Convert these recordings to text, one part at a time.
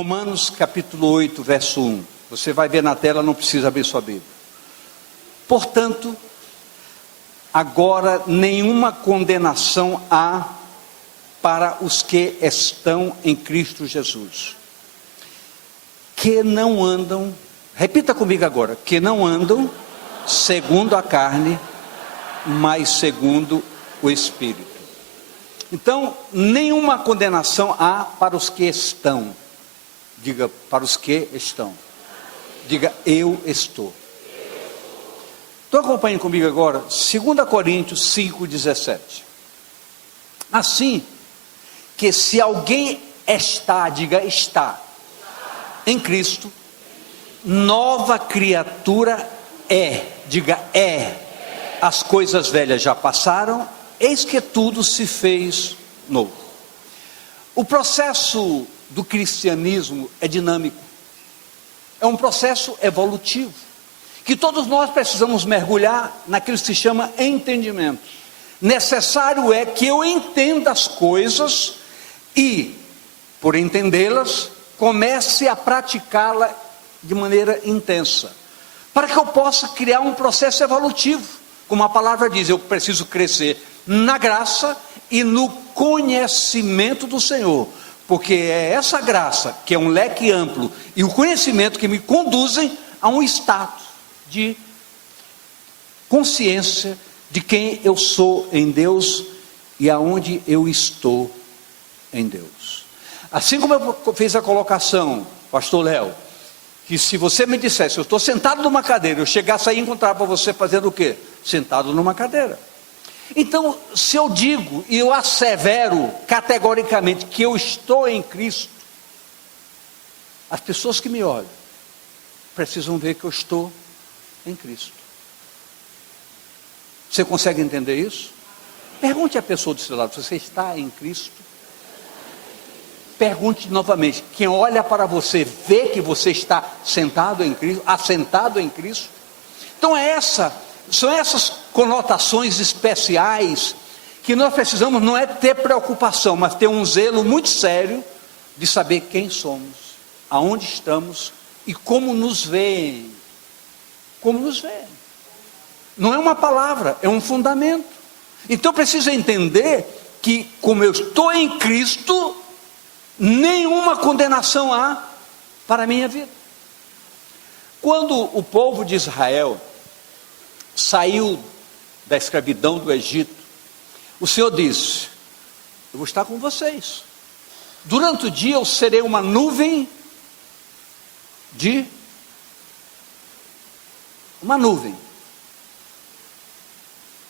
Romanos capítulo 8, verso 1. Você vai ver na tela, não precisa abrir sua Bíblia. Portanto, agora nenhuma condenação há para os que estão em Cristo Jesus, que não andam, repita comigo agora, que não andam segundo a carne, mas segundo o Espírito. Então, nenhuma condenação há para os que estão. Diga, para os que estão. Diga, eu estou. Então acompanhem comigo agora, 2 Coríntios 5,17. Assim, que se alguém está, diga está, em Cristo, nova criatura é, diga é, as coisas velhas já passaram, eis que tudo se fez novo. O processo do cristianismo é dinâmico, é um processo evolutivo, que todos nós precisamos mergulhar naquilo que se chama entendimento. Necessário é que eu entenda as coisas e, por entendê-las, comece a praticá-la de maneira intensa, para que eu possa criar um processo evolutivo. Como a palavra diz, eu preciso crescer na graça e no conhecimento do Senhor, porque é essa graça, que é um leque amplo, e o conhecimento que me conduzem a um status de consciência de quem eu sou em Deus e aonde eu estou em Deus. Assim como eu fiz a colocação, pastor Léo, que se você me dissesse, eu estou sentado numa cadeira, eu chegasse aí e encontrar para você fazendo o quê? Sentado numa cadeira. Então, se eu digo e eu assevero categoricamente que eu estou em Cristo, as pessoas que me olham precisam ver que eu estou em Cristo. Você consegue entender isso? Pergunte à pessoa do seu lado, você está em Cristo? Pergunte novamente, quem olha para você vê que você está sentado em Cristo, assentado em Cristo? Então são essas conotações especiais que nós precisamos, não é ter preocupação, mas ter um zelo muito sério de saber quem somos, aonde estamos e como nos veem. Como nos veem. Não é uma palavra, é um fundamento. Então eu preciso entender que, como eu estou em Cristo, nenhuma condenação há para a minha vida. Quando o povo de Israel saiu da escravidão do Egito, o Senhor disse, eu vou estar com vocês, durante o dia eu serei uma nuvem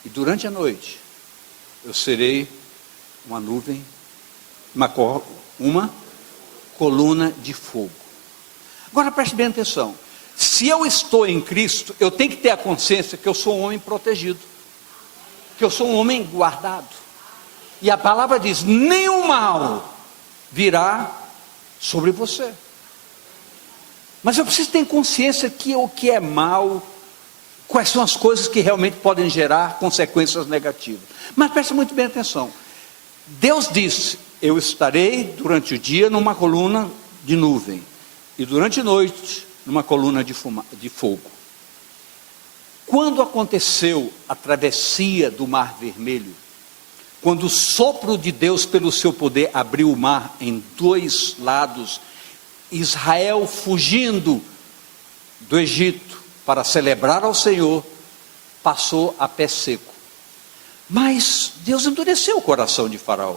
e durante a noite eu serei uma nuvem, uma coluna de fogo. Agora preste bem atenção, se eu estou em Cristo, eu tenho que ter a consciência que eu sou um homem protegido, que eu sou um homem guardado, e a palavra diz, nenhum mal virá sobre você. Mas eu preciso ter consciência que o que é mal, quais são as coisas que realmente podem gerar consequências negativas. Mas preste muito bem atenção, Deus disse, eu estarei durante o dia numa coluna de nuvem, e durante a noite numa coluna de fogo. Quando aconteceu a travessia do Mar Vermelho, quando o sopro de Deus pelo seu poder abriu o mar em dois lados, Israel fugindo do Egito para celebrar ao Senhor, passou a pé seco. Mas Deus endureceu o coração de Faraó.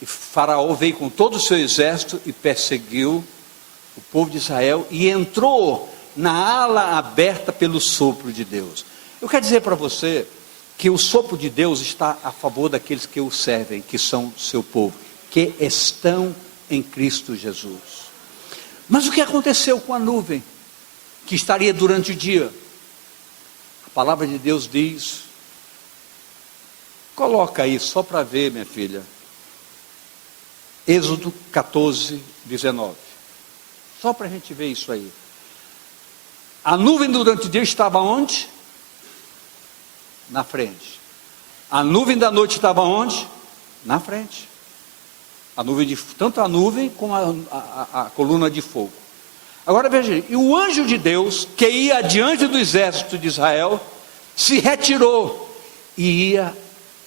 E Faraó veio com todo o seu exército e perseguiu o povo de Israel e entrou na ala aberta pelo sopro de Deus. Eu quero dizer para você que o sopro de Deus está a favor daqueles que o servem, que são seu povo, que estão em Cristo Jesus. Mas o que aconteceu com a nuvem, que estaria durante o dia? A palavra de Deus diz, coloca aí só para ver, minha filha, Êxodo 14, 19, só para a gente ver isso aí. A nuvem durante o dia estava onde? Na frente. A nuvem da noite estava onde? Na frente. Tanto a nuvem como a coluna de fogo. Agora veja, e o anjo de Deus, que ia diante do exército de Israel, se retirou e ia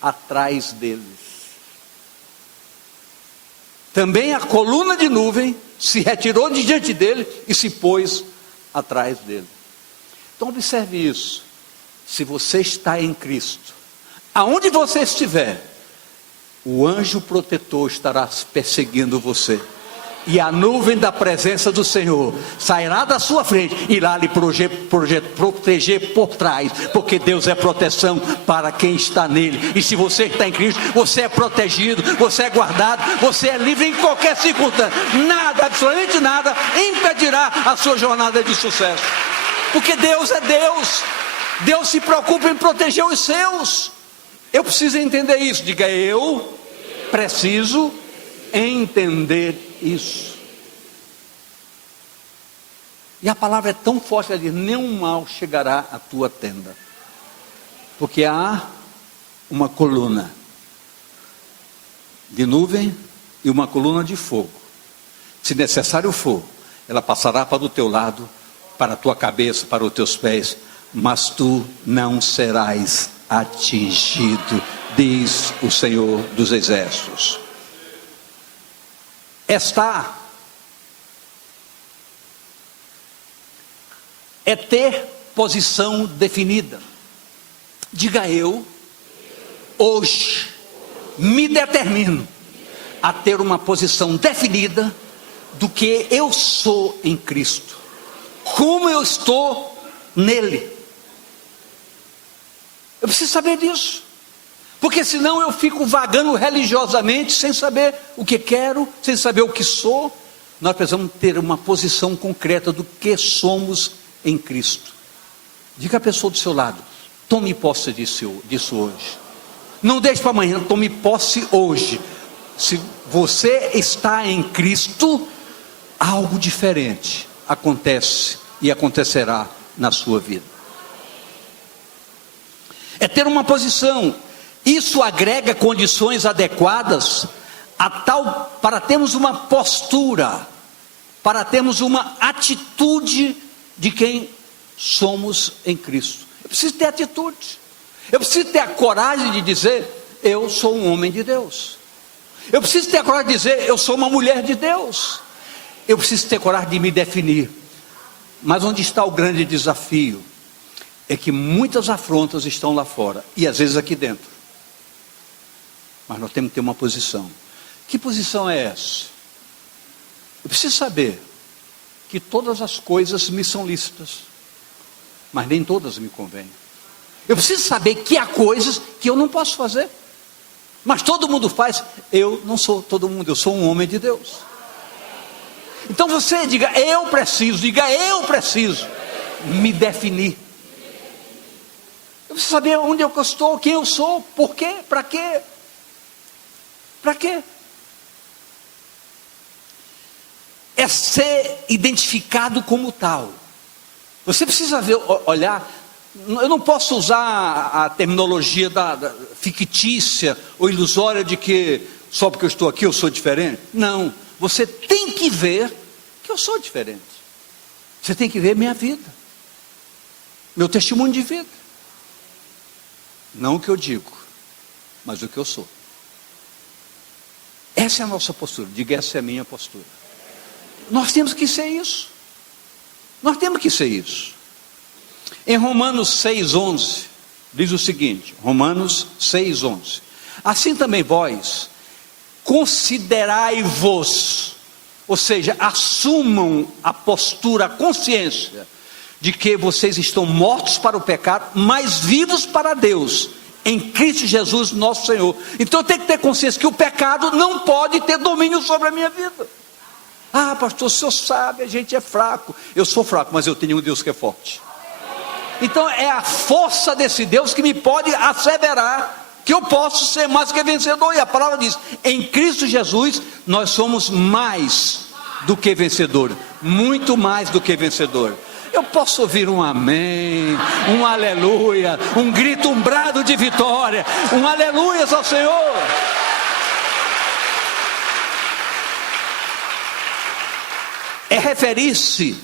atrás deles. Também a coluna de nuvem se retirou de diante dele e se pôs atrás dele. Então observe isso. Se você está em Cristo, aonde você estiver, o anjo protetor estará perseguindo você. E a nuvem da presença do Senhor sairá da sua frente e irá lhe proteger por trás, porque Deus é proteção para quem está nele. E se você está em Cristo, você é protegido, você é guardado, você é livre em qualquer circunstância. Nada, absolutamente nada, impedirá a sua jornada de sucesso, porque Deus é Deus. Deus se preocupa em proteger os seus. Eu preciso entender isso. Diga: eu preciso entender isso. E a palavra é tão forte, ela diz: nenhum mal chegará à tua tenda, porque há uma coluna de nuvem e uma coluna de fogo. Se necessário for, ela passará para o teu lado, para a tua cabeça, para os teus pés, mas tu não serás atingido, diz o Senhor dos Exércitos. É ter posição definida. Diga: eu hoje me determino a ter uma posição definida do que eu sou em Cristo, como eu estou nele. Eu preciso saber disso, porque senão eu fico vagando religiosamente, sem saber o que quero, sem saber o que sou. Nós precisamos ter uma posição concreta do que somos em Cristo. Diga à pessoa do seu lado: tome posse disso hoje. Não deixe para amanhã, tome posse hoje. Se você está em Cristo, algo diferente acontece e acontecerá na sua vida. É ter uma posição. Isso agrega condições adequadas para termos uma postura, para termos uma atitude de quem somos em Cristo. Eu preciso ter atitude. Eu preciso ter a coragem de dizer: eu sou um homem de Deus. Eu preciso ter a coragem de dizer: eu sou uma mulher de Deus. Eu preciso ter coragem de me definir. Mas onde está o grande desafio? É que muitas afrontas estão lá fora e às vezes aqui dentro. Mas nós temos que ter uma posição. Que posição é essa? Eu preciso saber que todas as coisas me são lícitas, mas nem todas me convêm. Eu preciso saber que há coisas que eu não posso fazer, mas todo mundo faz. Eu não sou todo mundo, eu sou um homem de Deus. Então você diga: eu preciso me definir. Eu preciso saber onde eu estou, quem eu sou, por quê, para quê. Para quê? É ser identificado como tal. Você precisa olhar. Eu não posso usar a terminologia fictícia ou ilusória de que só porque eu estou aqui eu sou diferente. Não, você tem que ver que eu sou diferente. Você tem que ver minha vida, meu testemunho de vida. Não o que eu digo, mas o que eu sou. Essa é a nossa postura. Diga: essa é a minha postura. Nós temos que ser isso. Nós temos que ser isso. Em Romanos 6,11 diz o seguinte: Romanos 6,11: assim também vós considerai-vos, ou seja, assumam a postura, a consciência de que vocês estão mortos para o pecado, mas vivos para Deus, em Cristo Jesus nosso Senhor. Então eu tenho que ter consciência que o pecado não pode ter domínio sobre a minha vida. Ah, pastor, o senhor sabe, a gente é fraco. Eu sou fraco, mas eu tenho um Deus que é forte. Então é a força desse Deus que me pode asseverar que eu posso ser mais que vencedor. E a palavra diz: em Cristo Jesus nós somos mais do que vencedor, muito mais do que vencedor. Eu posso ouvir um amém, um aleluia, um grito, um brado de vitória, um aleluia ao Senhor. é referir-se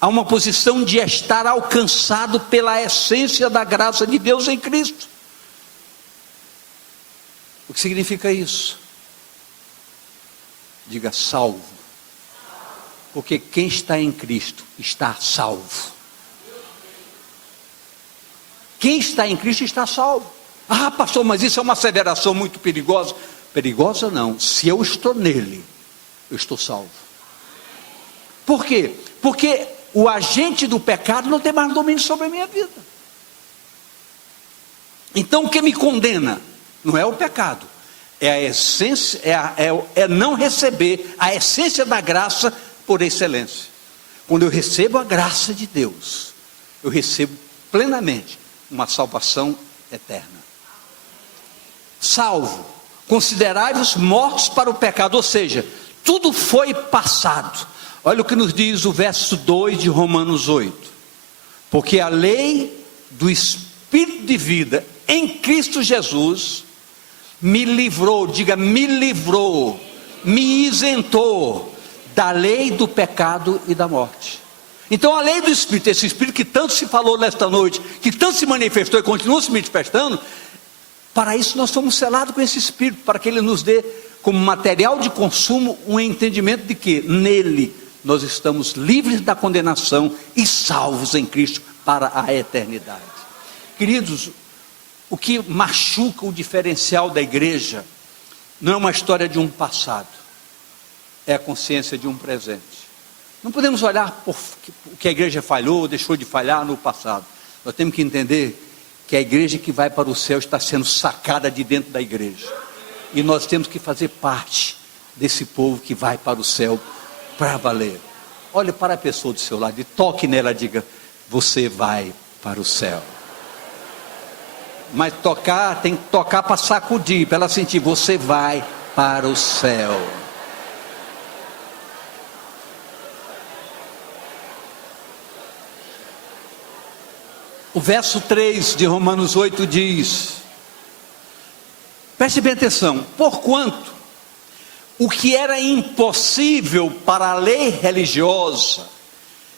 a uma posição de estar alcançado pela essência da graça de Deus em Cristo. O que significa isso? Diga salvo. Porque quem está em Cristo está salvo. Quem está em Cristo está salvo. Ah, pastor, mas isso é uma asseveração muito perigosa. Perigosa não, se eu estou nele, eu estou salvo. Por quê? Porque o agente do pecado não tem mais domínio sobre a minha vida. Então o que me condena não é o pecado, é a essência, é não receber a essência da graça por excelência. Quando eu recebo a graça de Deus, eu recebo plenamente uma salvação eterna. Salvo, considerai-vos mortos para o pecado, ou seja, tudo foi passado. Olha o que nos diz o verso 2 de Romanos 8. Porque a lei do Espírito de vida em Cristo Jesus me livrou, diga me livrou, me isentou da lei do pecado e da morte. Então a lei do Espírito, esse Espírito que tanto se falou nesta noite, que tanto se manifestou e continua se manifestando, para isso nós fomos selados com esse Espírito, para que ele nos dê como material de consumo um entendimento de que nele nós estamos livres da condenação e salvos em Cristo para a eternidade. Queridos, o que machuca o diferencial da igreja não é uma história de um passado, é a consciência de um presente. Não podemos olhar por o que a igreja falhou ou deixou de falhar no passado. Nós temos que entender que a igreja que vai para o céu está sendo sacada de dentro da igreja. E nós temos que fazer parte desse povo que vai para o céu para valer. Olhe para a pessoa do seu lado e toque nela, diga, você vai para o céu. Mas tocar, tem que tocar para sacudir, para ela sentir, você vai para o céu. O verso 3 de Romanos 8 diz, preste bem atenção, porquanto o que era impossível para a lei religiosa,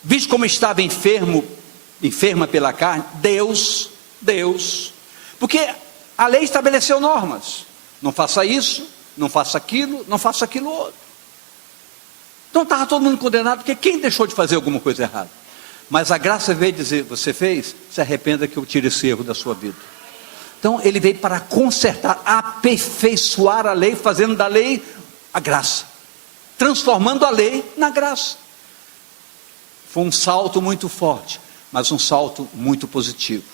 visto como estava enferma pela carne, Deus, porque a lei estabeleceu normas, não faça isso, não faça aquilo, não faça aquilo outro. Então estava todo mundo condenado, porque quem deixou de fazer alguma coisa errada? Mas a graça veio dizer, você fez, se arrependa que eu tire esse erro da sua vida. Então ele veio para consertar, aperfeiçoar a lei, fazendo da lei a graça, transformando a lei na graça. Foi um salto muito forte, mas um salto muito positivo.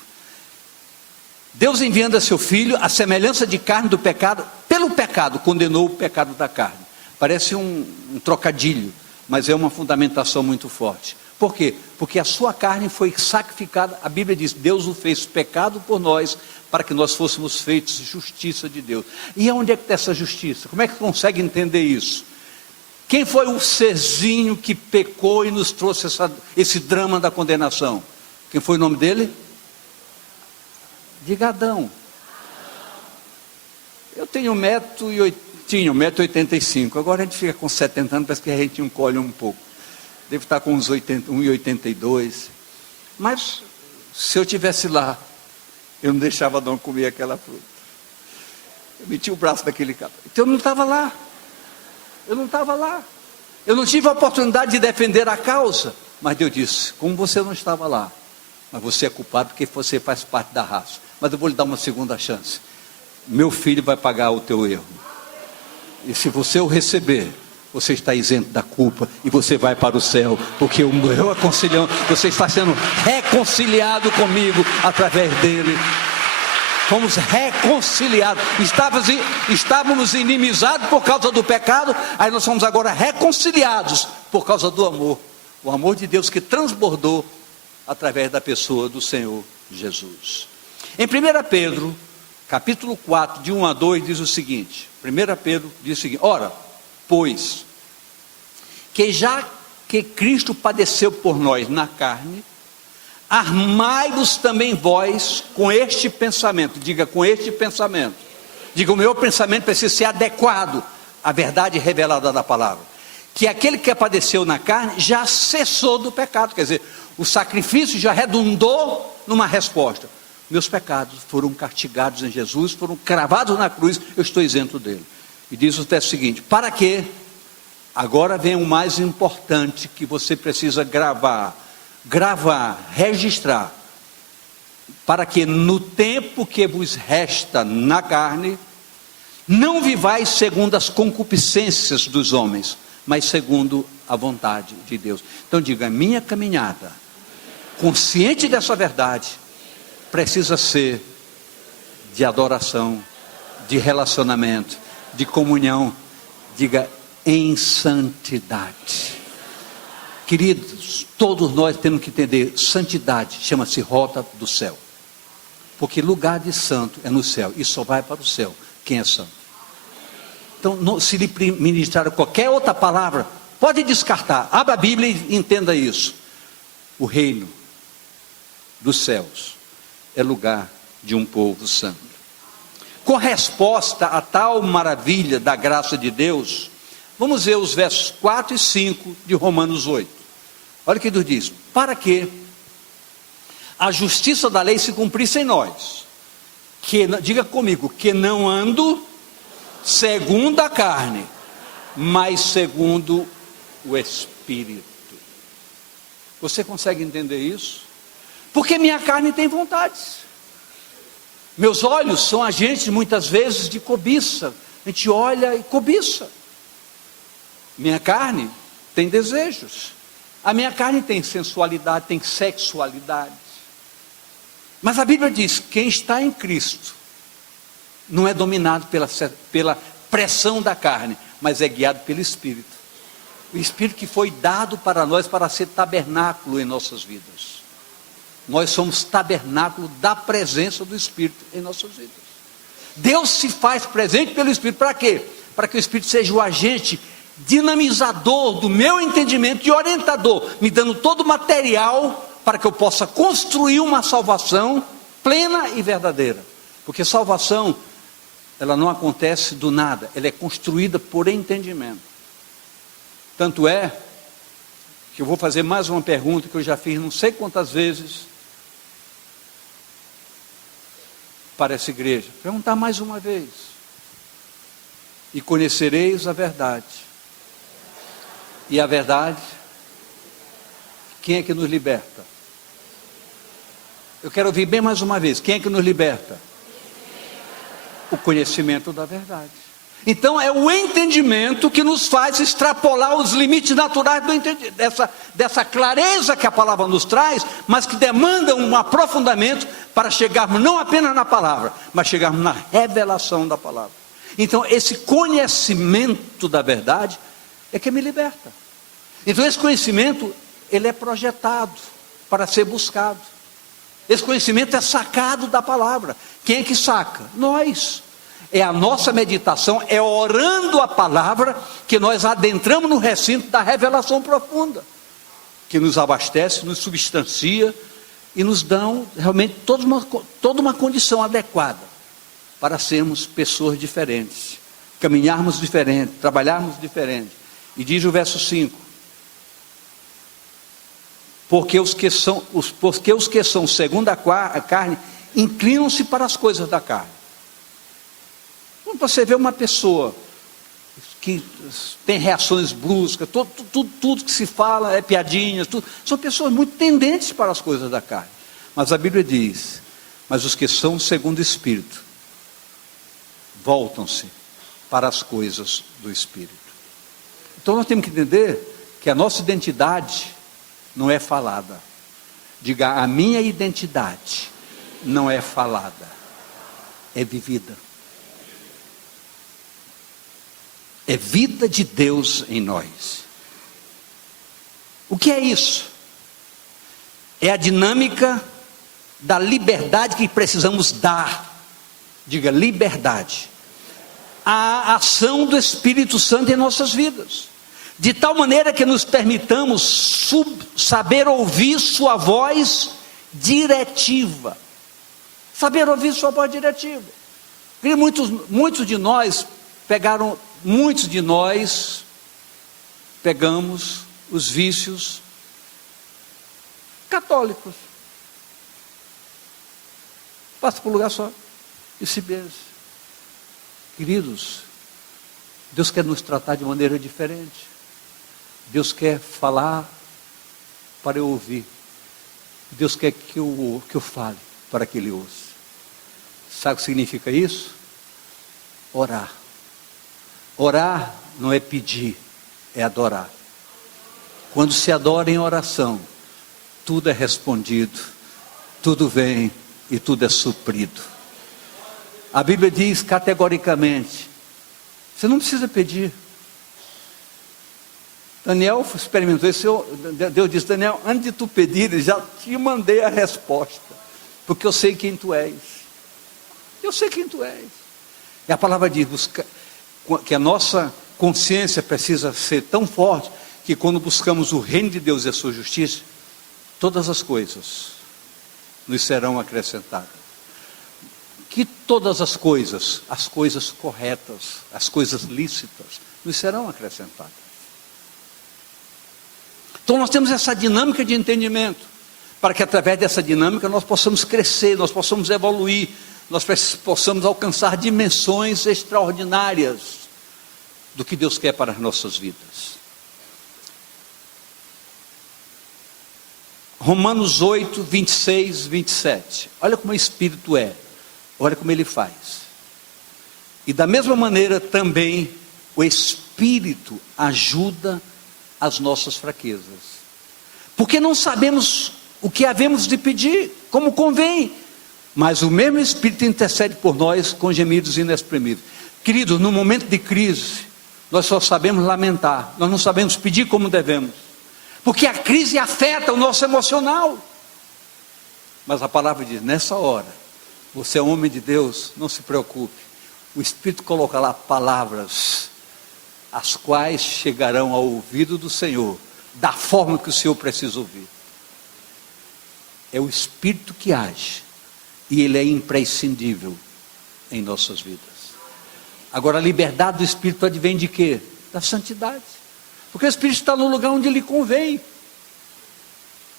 Deus enviando a seu filho, a semelhança de carne do pecado, pelo pecado, condenou o pecado da carne. Parece um trocadilho, mas é uma fundamentação muito forte. Por quê? Porque a sua carne foi sacrificada, a Bíblia diz, Deus o fez pecado por nós, para que nós fôssemos feitos justiça de Deus. E onde é que está essa justiça? Como é que consegue entender isso? Quem foi o serzinho que pecou e nos trouxe esse drama da condenação? Quem foi o nome dele? Diga Adão. Eu tenho 1,85 m, agora a gente fica com 70 anos, parece que a gente encolhe um pouco. Devo estar com uns 1,82 m. Mas se eu estivesse lá, eu não deixava Adão comer aquela fruta. Eu metia o braço daquele cara. Então eu não estava lá. Eu não tive a oportunidade de defender a causa. Mas Deus disse, como você não estava lá, mas você é culpado porque você faz parte da raça. Mas eu vou lhe dar uma segunda chance. Meu filho vai pagar o teu erro. E se você o receber, você está isento da culpa e você vai para o céu, porque você está sendo reconciliado comigo através dele. Fomos reconciliados. Estávamos inimizados por causa do pecado, aí nós somos agora reconciliados por causa do amor. O amor de Deus que transbordou através da pessoa do Senhor Jesus. Em 1 Pedro, capítulo 4, de 1 a 2, diz o seguinte. 1 Pedro diz o seguinte, ora, pois, que já que Cristo padeceu por nós na carne, armai-vos também vós com este pensamento. Diga, com este pensamento. Diga, o meu pensamento precisa ser adequado à verdade revelada da palavra. que aquele que padeceu na carne já cessou do pecado, quer dizer, o sacrifício já redundou numa resposta. Meus pecados foram castigados em Jesus, foram cravados na cruz, eu estou isento dele. E diz o texto seguinte: para quê? Agora vem o mais importante que você precisa gravar, registrar, para que no tempo que vos resta na carne, não vivais segundo as concupiscências dos homens, mas segundo a vontade de Deus. Então diga, minha caminhada, consciente dessa verdade, precisa ser de adoração, de relacionamento, de comunhão. Diga, em santidade. Queridos, todos nós temos que entender, santidade chama-se rota do céu, porque lugar de santo é no céu, e só vai para o céu quem é santo. Então, se lhe ministrar qualquer outra palavra, pode descartar, abra a Bíblia e entenda isso. O reino dos céus é lugar de um povo santo. Com resposta a tal maravilha da graça de Deus, vamos ver os versos 4 e 5 de Romanos 8. Olha o que Deus diz: para que a justiça da lei se cumprisse em nós, diga comigo, que não ando segundo a carne, mas segundo o Espírito. Você consegue entender isso? Porque minha carne tem vontades, meus olhos são agentes muitas vezes de cobiça, a gente olha e cobiça. Minha carne tem desejos, a minha carne tem sensualidade, tem sexualidade, mas a Bíblia diz, quem está em Cristo não é dominado pela pressão da carne, mas é guiado pelo Espírito. O Espírito que foi dado para nós para ser tabernáculo em nossas vidas. Nós somos tabernáculo da presença do Espírito em nossas vidas. Deus se faz presente pelo Espírito, para quê? Para que o Espírito seja o agente dinamizador do meu entendimento e orientador, me dando todo o material para que eu possa construir uma salvação plena e verdadeira. Porque salvação, ela não acontece do nada, ela é construída por entendimento. Tanto é que eu vou fazer mais uma pergunta que eu já fiz não sei quantas vezes para essa igreja. Perguntar mais uma vez: e conhecereis a verdade, e a verdade, quem é que nos liberta? Eu quero ouvir bem mais uma vez, quem é que nos liberta? O conhecimento da verdade. Então é o entendimento que nos faz extrapolar os limites naturais dessa clareza que a palavra nos traz, mas que demanda um aprofundamento para chegarmos não apenas na palavra, mas chegarmos na revelação da palavra. Então esse conhecimento da verdade é que me liberta. Então esse conhecimento, ele é projetado para ser buscado. Esse conhecimento é sacado da palavra. Quem é que saca? Nós. É a nossa meditação, é orando a palavra que nós adentramos no recinto da revelação profunda, que nos abastece, nos substancia e nos dão realmente toda uma condição adequada para sermos pessoas diferentes, caminharmos diferente, trabalharmos diferente. E diz o verso 5: porque os que são segundo a carne inclinam-se para as coisas da carne. Quando você vê uma pessoa que tem reações bruscas, tudo que se fala é piadinhas, são pessoas muito tendentes para as coisas da carne. Mas a Bíblia diz: mas os que são segundo o Espírito voltam-se para as coisas do Espírito. Então nós temos que entender que a nossa identidade não é falada. Diga, a minha identidade não é falada, é vivida. É vida de Deus em nós. O que é isso? É a dinâmica da liberdade que precisamos dar. Diga, liberdade. A ação do Espírito Santo em nossas vidas. De tal maneira que nos permitamos saber ouvir sua voz diretiva. Saber ouvir sua voz diretiva. Muitos de nós pegaram pegamos os vícios católicos. Passa por um lugar só e se beija. Queridos, Deus quer nos tratar de maneira diferente. Deus quer falar para eu ouvir. Deus quer que eu fale para que Ele ouça. Sabe o que significa isso? Orar. Orar não é pedir, é adorar. Quando se adora em oração, tudo é respondido, tudo vem e tudo é suprido. A Bíblia diz categoricamente, você não precisa pedir. Daniel experimentou isso. Deus disse: Daniel, antes de tu pedir, já te mandei a resposta, porque eu sei quem tu és. Eu sei quem tu és. E a palavra diz que a nossa consciência precisa ser tão forte, que quando buscamos o reino de Deus e a sua justiça, todas as coisas nos serão acrescentadas. Que todas as coisas corretas, as coisas lícitas, nos serão acrescentadas. Então nós temos essa dinâmica de entendimento, para que através dessa dinâmica nós possamos crescer, nós possamos evoluir, nós possamos alcançar dimensões extraordinárias do que Deus quer para as nossas vidas. Romanos 8, 26, 27. Olha como o Espírito é, olha como Ele faz. E da mesma maneira também o Espírito ajuda as nossas fraquezas, porque não sabemos o que havemos de pedir como convém, mas o mesmo Espírito intercede por nós com gemidos inexprimíveis. Queridos, no momento de crise, nós só sabemos lamentar, nós não sabemos pedir como devemos, porque a crise afeta o nosso emocional. Mas a palavra diz: nessa hora, você é homem de Deus, não se preocupe, o Espírito coloca lá palavras, as quais chegarão ao ouvido do Senhor, da forma que o Senhor precisa ouvir. É o Espírito que age, e Ele é imprescindível em nossas vidas. Agora, a liberdade do Espírito advém de quê? Da santidade, porque o Espírito está no lugar onde lhe convém.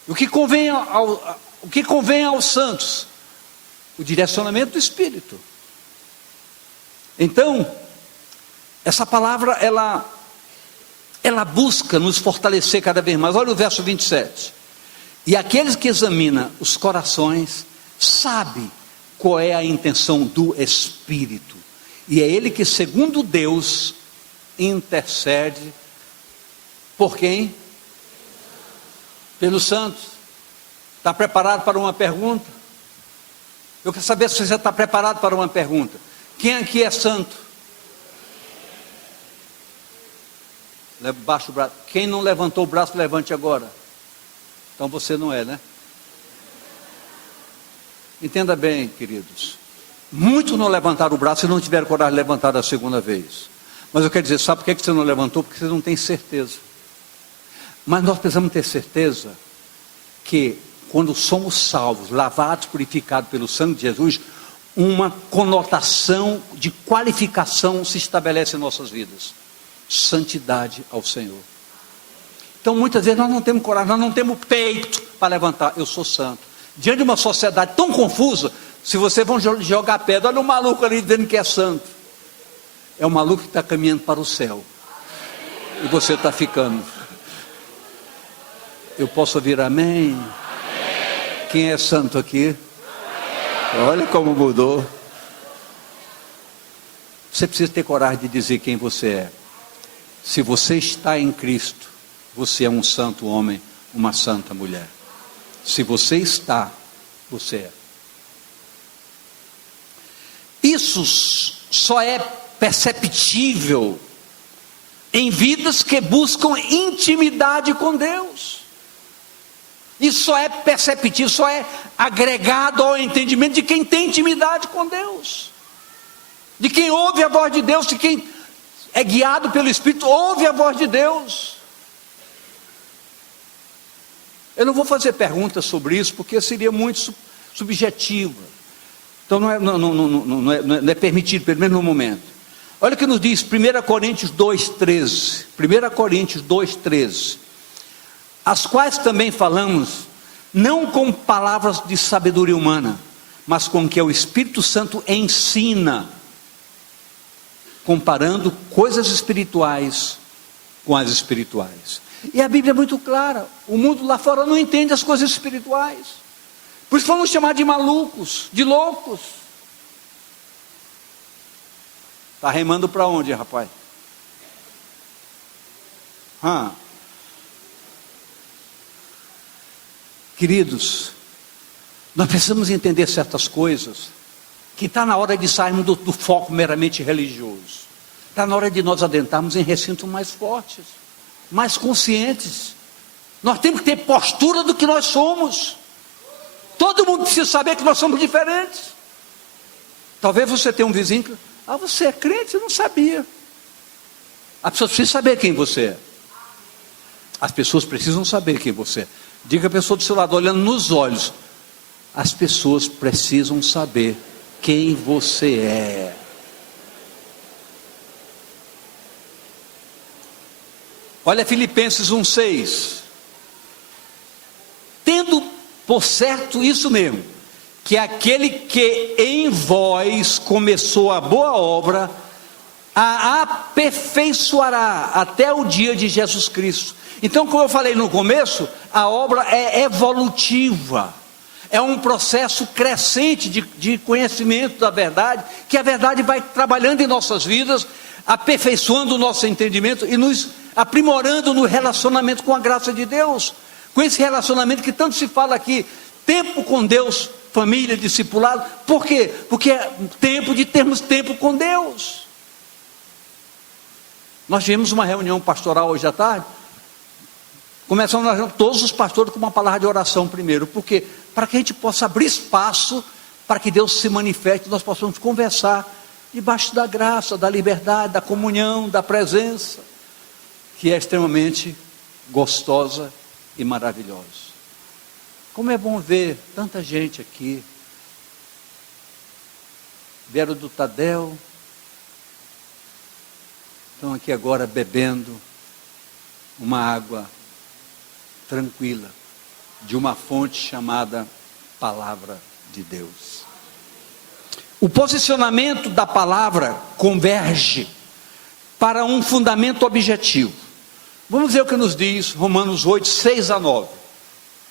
O que convém aos santos? O direcionamento do Espírito. Então, essa palavra, ela busca nos fortalecer cada vez mais. Olha o verso 27. E aqueles que examinam os corações, sabe qual é a intenção do Espírito. E é Ele que, segundo Deus, intercede por quem? Pelos santos. Está preparado para uma pergunta? Eu quero saber se você está preparado para uma pergunta. Quem aqui é santo? Baixa o braço. Quem não levantou o braço, levante agora. Então você não é, né? Entenda bem, queridos. Muitos não levantaram o braço e não tiveram coragem de levantar a segunda vez. Mas eu quero dizer, sabe por que você não levantou? Porque você não tem certeza. Mas nós precisamos ter certeza que quando somos salvos, lavados, purificados pelo sangue de Jesus, uma conotação de qualificação se estabelece em nossas vidas. Santidade ao Senhor. Então muitas vezes nós não temos coragem, nós não temos peito para levantar. Eu sou santo. Diante de uma sociedade tão confusa, se vocês vão jogar pedra, olha o maluco ali dizendo que é santo. É o maluco que está caminhando para o céu. E você está ficando. Eu posso ouvir amém? Amém. Quem é santo aqui? Amém. Olha como mudou. Você precisa ter coragem de dizer quem você é. Se você está em Cristo, você é um santo homem, uma santa mulher. Se você está, você é. Isso só é perceptível em vidas que buscam intimidade com Deus. Isso só é perceptível, só é agregado ao entendimento de quem tem intimidade com Deus, de quem ouve a voz de Deus, de quem é guiado pelo Espírito, ouve a voz de Deus. Eu não vou fazer perguntas sobre isso, porque seria muito subjetiva. Então não é permitido, pelo menos no momento. Olha o que nos diz 1 Coríntios 2,13. 1 Coríntios 2,13. As quais também falamos, não com palavras de sabedoria humana, mas com que o Espírito Santo ensina, comparando coisas espirituais com as espirituais. E a Bíblia é muito clara, o mundo lá fora não entende as coisas espirituais, por isso vamos chamar de malucos, de loucos. Está remando para onde, rapaz? Queridos, nós precisamos entender certas coisas, que está na hora de sairmos do foco meramente religioso. Está na hora de nós adentrarmos em recintos mais fortes, mais conscientes. Nós temos que ter postura do que nós somos. Todo mundo precisa saber que nós somos diferentes. Talvez você tenha um vizinho que... você é crente? Eu não sabia. As pessoas precisam saber quem você é. As pessoas precisam saber quem você é. Diga a pessoa do seu lado, olhando nos olhos. As pessoas precisam saber quem você é. Olha Filipenses 1,6. Tendo por certo isso mesmo, que aquele que em vós começou a boa obra, a aperfeiçoará até o dia de Jesus Cristo. Então, como eu falei no começo, a obra é evolutiva, é um processo crescente de conhecimento da verdade, que a verdade vai trabalhando em nossas vidas, aperfeiçoando o nosso entendimento e nos aprimorando no relacionamento com a graça de Deus, com esse relacionamento que tanto se fala aqui, tempo com Deus, família, discipulado. Por quê? Porque é tempo de termos tempo com Deus. Nós tivemos uma reunião pastoral hoje à tarde, começamos todos os pastores com uma palavra de oração primeiro, porque para que a gente possa abrir espaço para que Deus se manifeste, nós possamos conversar debaixo da graça, da liberdade, da comunhão, da presença, que é extremamente gostosa e maravilhosa. Como é bom ver tanta gente aqui. Vieram do Tadel, estão aqui agora bebendo uma água tranquila, de uma fonte chamada Palavra de Deus. O posicionamento da palavra converge para um fundamento objetivo. Vamos ver o que nos diz Romanos 8, 6 a 9.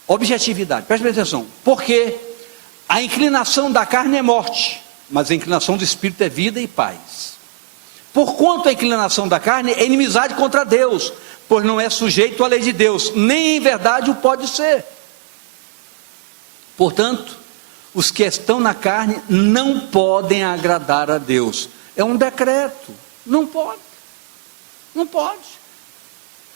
Objetividade, preste atenção. Porque a inclinação da carne é morte, mas a inclinação do Espírito é vida e paz. Porquanto a inclinação da carne é inimizade contra Deus, pois não é sujeito à lei de Deus, nem em verdade o pode ser. Portanto, os que estão na carne não podem agradar a Deus. É um decreto, não pode. Não pode.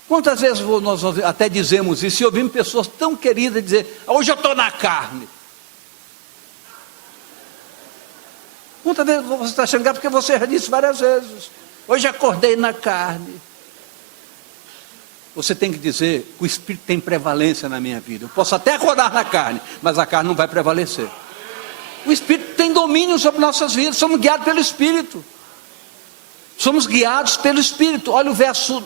Quantas vezes nós até dizemos isso, e ouvimos pessoas tão queridas dizer, hoje eu estou na carne. Quantas vezes você está xingando, porque você já disse várias vezes, hoje acordei na carne. Você tem que dizer que o Espírito tem prevalência na minha vida. Eu posso até acordar na carne, mas a carne não vai prevalecer. O Espírito tem domínio sobre nossas vidas, somos guiados pelo Espírito. Somos guiados pelo Espírito. Olha o verso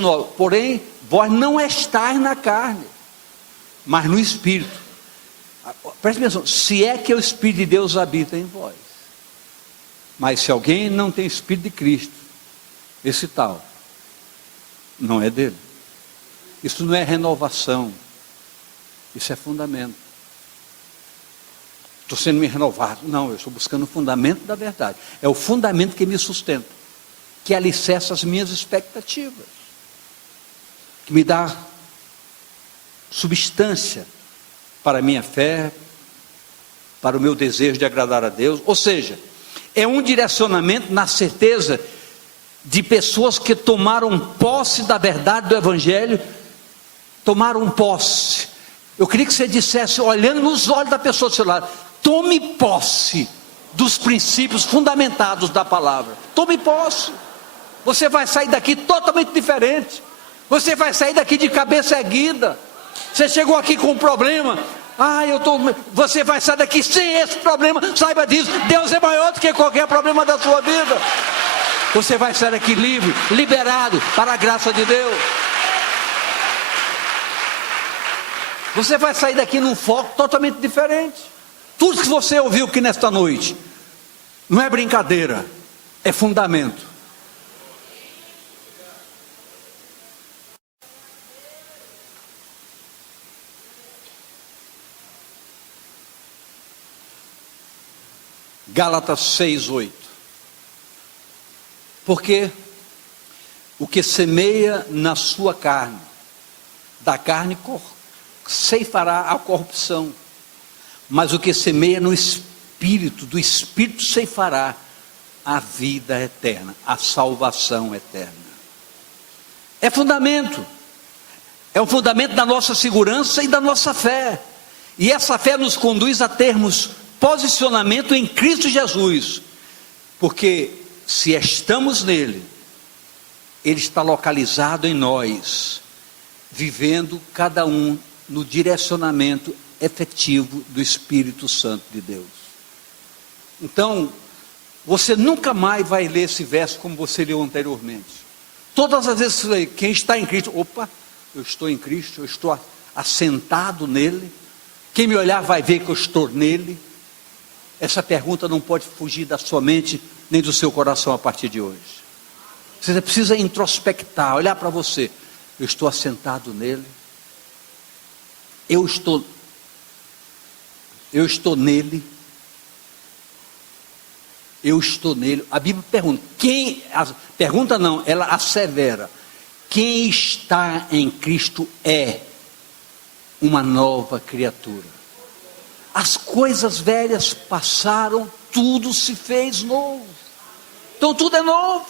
9, porém, vós não estáis na carne, mas no Espírito. Preste atenção, se é que o Espírito de Deus habita em vós. Mas se alguém não tem Espírito de Cristo, esse tal não é dele. Isso não é renovação, isso é fundamento. Estou sendo me renovado. Não, eu estou buscando o fundamento da verdade. É o fundamento que me sustenta, que alicerça as minhas expectativas, que me dá substância para a minha fé, para o meu desejo de agradar a Deus. Ou seja, é um direcionamento na certeza de pessoas que tomaram posse da verdade do Evangelho, tomaram posse. Eu queria que você dissesse, olhando nos olhos da pessoa do seu lado, tome posse dos princípios fundamentados da palavra. Tome posse. Você vai sair daqui totalmente diferente. Você vai sair daqui de cabeça erguida. Você chegou aqui com um problema, Você vai sair daqui sem esse problema. Saiba disso, Deus é maior do que qualquer problema da sua vida. Você vai sair daqui livre, liberado para a graça de Deus. Você vai sair daqui num foco totalmente diferente. Tudo que você ouviu aqui nesta noite não é brincadeira, é fundamento. Gálatas 6:8. Porque o que semeia na sua carne, da carne ceifará a corrupção, mas o que semeia no Espírito, do Espírito ceifará a vida eterna, a salvação eterna. É fundamento, é o fundamento da nossa segurança e da nossa fé, e essa fé nos conduz a termos posicionamento em Cristo Jesus, porque se estamos nele, ele está localizado em nós, vivendo cada um no direcionamento efetivo do Espírito Santo de Deus. Então, você nunca mais vai ler esse verso como você leu anteriormente. Todas as vezes que você lê, quem está em Cristo, opa, eu estou em Cristo, eu estou assentado nele. Quem me olhar vai ver que eu estou nele. Essa pergunta não pode fugir da sua mente, nem do seu coração a partir de hoje. Você precisa introspectar, olhar para você. Eu estou assentado nele. Eu estou nele. Eu estou nele. A Bíblia pergunta, pergunta não, ela assevera. Quem está em Cristo é uma nova criatura. As coisas velhas passaram, tudo se fez novo. Então tudo é novo.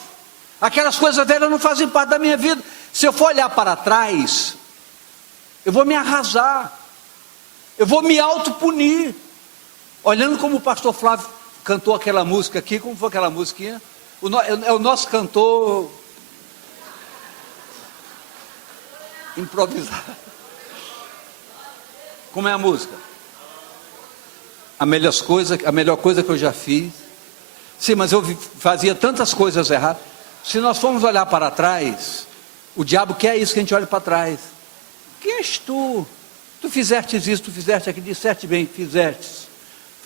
Aquelas coisas velhas não fazem parte da minha vida. Se eu for olhar para trás, eu vou me arrasar, eu vou me autopunir. Olhando como o pastor Flávio cantou aquela música aqui, como foi aquela musiquinha? É o nosso cantor improvisado. Como é a música? A melhor coisa que eu já fiz. Sim, mas eu fazia tantas coisas erradas. Se nós formos olhar para trás, o diabo quer isso, que a gente olhe para trás. Quem és tu? Tu fizeste isso, tu fizeste aquilo, disseste bem, fizeste.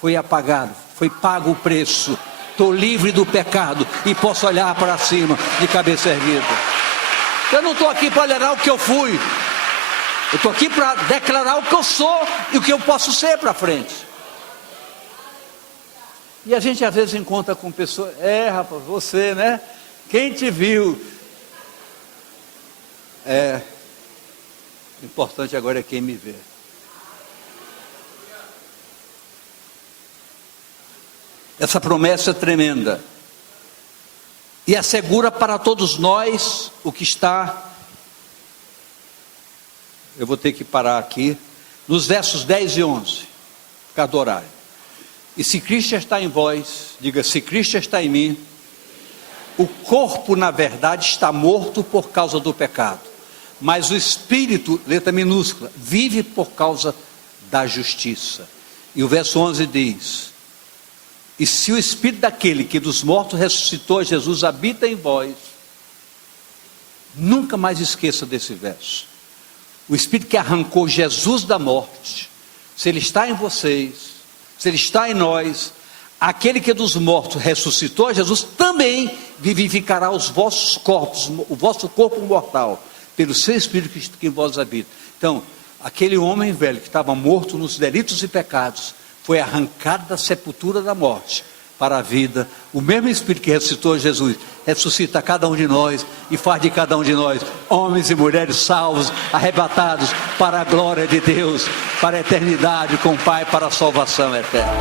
Foi apagado, foi pago o preço. Estou livre do pecado e posso olhar para cima de cabeça erguida. Eu não estou aqui para olhar o que eu fui. Eu estou aqui para declarar o que eu sou e o que eu posso ser para frente. E a gente às vezes encontra com pessoas, rapaz, você, né? Quem te viu? O importante agora é quem me vê. Essa promessa é tremenda. E assegura para todos nós o que está. Eu vou ter que parar aqui. Nos versos 10 e 11. Por causa do horário. E se Cristo está em vós, diga, se Cristo está em mim, o corpo na verdade está morto por causa do pecado, mas o Espírito, letra minúscula, vive por causa da justiça. E o verso 11 diz, e se o Espírito daquele que dos mortos ressuscitou Jesus habita em vós, nunca mais esqueça desse verso, o Espírito que arrancou Jesus da morte, se ele está em vocês, se ele está em nós, aquele que dos mortos ressuscitou Jesus, também vivificará os vossos corpos, o vosso corpo mortal, pelo seu Espírito que em vós habita. Então, aquele homem velho que estava morto nos delitos e pecados, foi arrancado da sepultura da morte, para a vida. O mesmo Espírito que ressuscitou Jesus, ressuscita cada um de nós, e faz de cada um de nós, homens e mulheres salvos, arrebatados, para a glória de Deus, para a eternidade com o Pai, para a salvação eterna.